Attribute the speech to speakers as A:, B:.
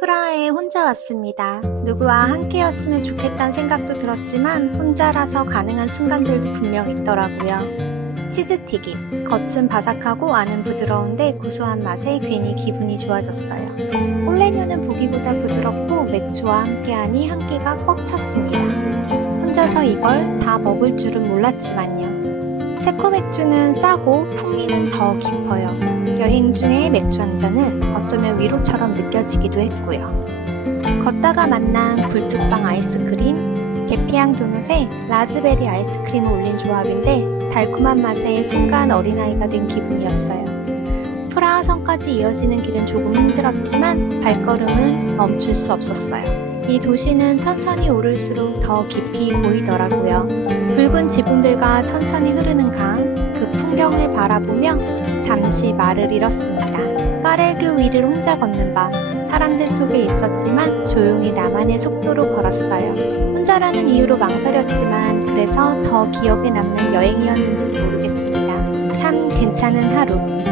A: 프라하에 혼자 왔습니다. 누구와 함께였으면 좋겠다는 생각도 들었지만 혼자라서 가능한 순간들도 분명 있더라고요. 치즈튀김. 겉은 바삭하고 안은 부드러운데 고소한 맛에 괜히 기분이 좋아졌어요. 홀레뉴는 보기보다 부드럽고 맥주와 함께하니 한 끼가 꽉 찼습니다. 혼자서 이걸 다 먹을 줄은 몰랐지만요. 체코 맥주는 싸고 풍미는 더 깊어요. 여행 중에 맥주 한 잔은 어쩌면 위로처럼 느껴지기도 했고요. 걷다가 만난 굴뚝빵 아이스크림, 계피향 도넛에 라즈베리 아이스크림을 올린 조합인데 달콤한 맛에 순간 어린아이가 된 기분이었어요. 프라하 성까지 이어지는 길은 조금 힘들었지만 발걸음은 멈출 수 없었어요. 이 도시는 천천히 오를수록 더 깊이 보이더라고요. 붉은 지붕들과 천천히 흐르는 강, 그 풍경을 바라보며 잠시 말을 잃었습니다. 까렐교 위를 혼자 걷는 밤, 사람들 속에 있었지만 조용히 나만의 속도로 걸었어요. 혼자라는 이유로 망설였지만 그래서 더 기억에 남는 여행이었는지도 모르겠습니다. 참 괜찮은 하루.